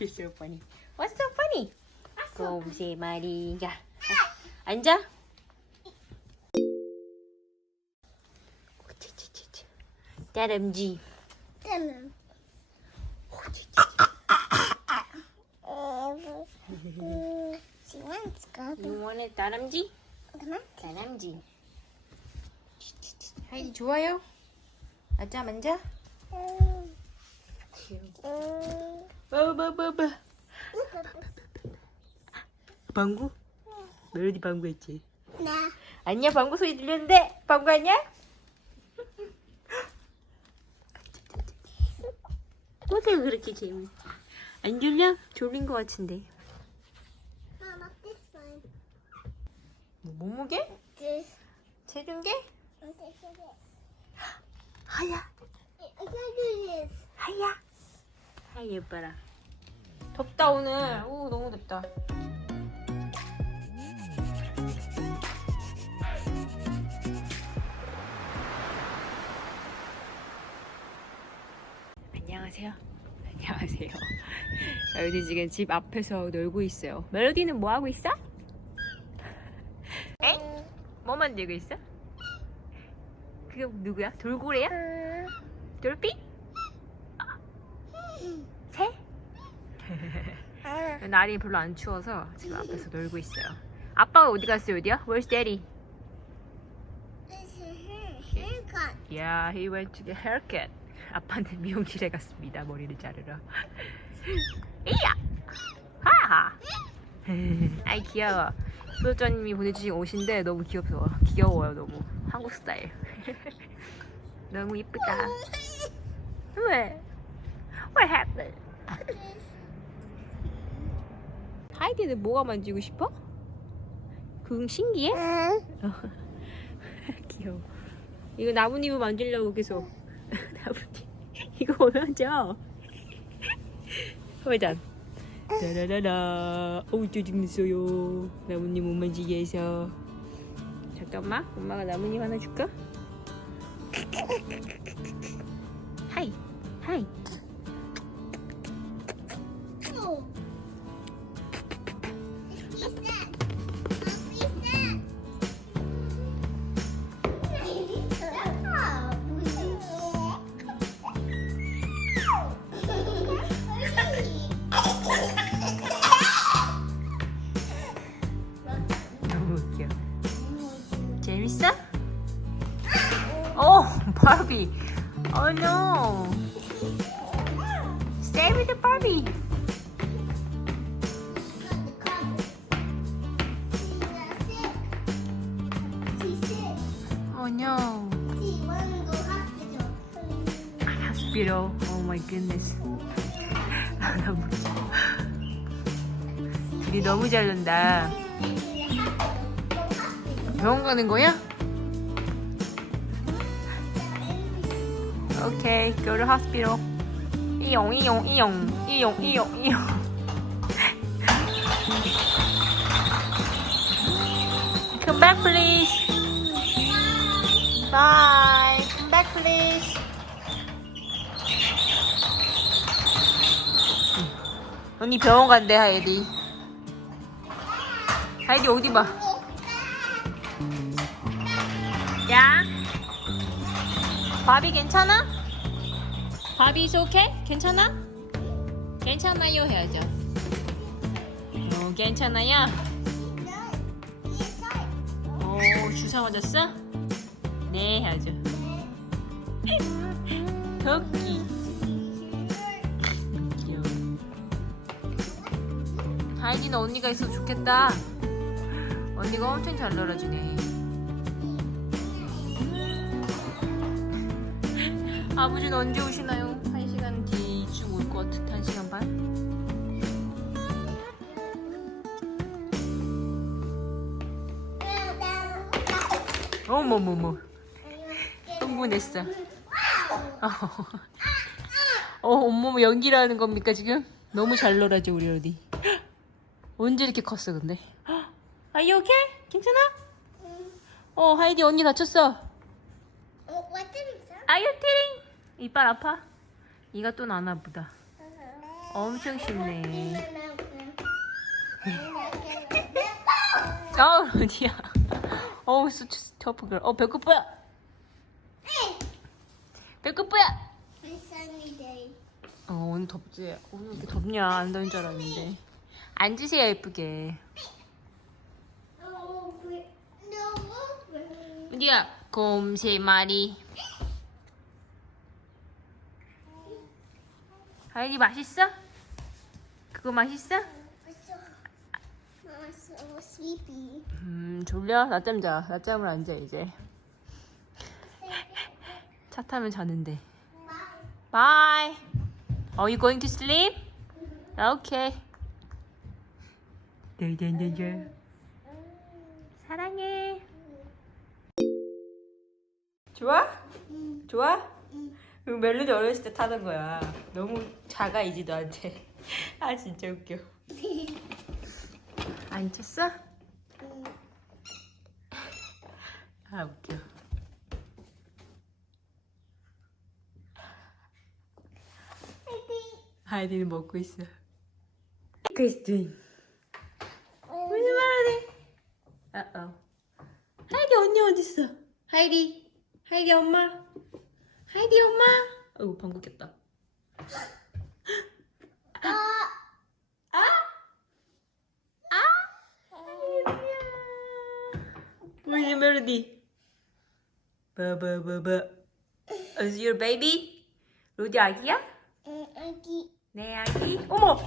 You're so funny. What's so funny? 곰세 마리가 앉아. 다람쥐. 때는 오치치치. 시원스가 You want it, 다람쥐? 다람쥐. 하이디 좋아요? 앉아 앉아. 귀여워. 봐봐봐봐. 방구? 멜로디 방구 했지? 나 아니야 방구 소리 들렸는데 방구 아니야? 뭐가 그렇게 재밌? 안 졸려? 졸린 것 같은데. This one. 뭐 몸무게? This. 체중계? I can do 하야 this. 하야. 하이 예뻐라. 덥다 오늘. 오 너무 덥다. 안녕하세요. 안녕하세요. 멜로디 지금 집 앞에서 놀고 있어요. 멜로디는 뭐 하고 있어? 에? 뭐 만들고 있어? 그게 누구야? 돌고래야? 돌피? 아. 새? 날이 별로 안 추워서 지금 앞에서 놀고 있어요. 아빠가 어디 갔어요, 어디야? Where's daddy? Yeah, he went to get haircut. 아빠는 미용실에 갔습니다. 머리를 자르러. 이야! 하하! 아이 귀여워. 소장님이 보내주신 옷인데 너무 귀엽어. 귀여워요, 너무. 한국 스타일. 너무 이쁘다. 왜? What happened? 하이디는 뭐가 만지고 싶어? 그건 신기해? 귀여워. 이거 나뭇잎을 만지려고 계속. 나뭇잎. 이거 뭐 만져? 보자. 따라라라. 어우, 짜증났어요. 나뭇잎 못 만지게 해서. 잠깐만. 엄마가 나뭇잎 하나 줄까? 하이. 하이. 바비. Oh no. Stay with the Barbie. Oh no. Hospital. Oh my goodness. 아, 너무. 길이 너무 잘 난다. 병원 가는 거야? 오케이, go to hospital. 이용, 이용, 이용, 이용, 이용, 이용. 언니 병원 간대, 하이디. 하이디 어디 봐? 바비 괜찮아? 바비 okay? 괜찮아? 괜찮아요 해야죠. 어, 괜찮아요? 오, 주사 맞았어? 네 해야죠. 토끼. 귀여워. 하이디는 언니가 있어서 좋겠다. 언니가 엄청 잘 놀아주네. 아버지는 언제 오시나요? 한 시간 뒤쯤 올 것 같은데 한 시간 반? 어머머머 흥분했어. 어, 엄마 연기를 하는 겁니까 지금? 너무 잘 놀아줘 우리 어디. 언제 이렇게 컸어 근데? 아, 이 오케이? 괜찮아? 어 하이디 언니 다쳤어. 아유 티링 이빨 아파? 이가 또 나나 보다 엄청 쉽네. 네. 아, 어디야? 어우, 수치 터프 걸. 어, 배고파요. 배고파요. Sunny day. 어, 오늘 덥지? 오늘 이렇게 덥냐? 안 더운 줄 알았는데. 앉으세요, 예쁘게. 어디야? 곰 세 마리. 하이디 맛있어? 그거 맛있어? 음, 졸려? 낮잠 자. 낮잠을 안 자, 이제. 차 타면 자는데. Bye. Are you going to sleep? Okay. 네, 사랑해. 좋아? 응. 좋아? 응. 그 멜로디 어렸을 때 타던 거야. 너무 작아 이지 너한테. 아 진짜 웃겨. 안 쳤어? 응. 아 웃겨. 하이디는 먹고 있어. 크리스틴. 무슨 말하네? 어어. 하이디 언니 어딨어? 하이디. 하이디 엄마. 하이디 엄마. 어이구 방구 꼈다. 아! Where's your melody? 바바바바. Is your baby? 로디 아기야? 응, 아기. 네 아기. 어머.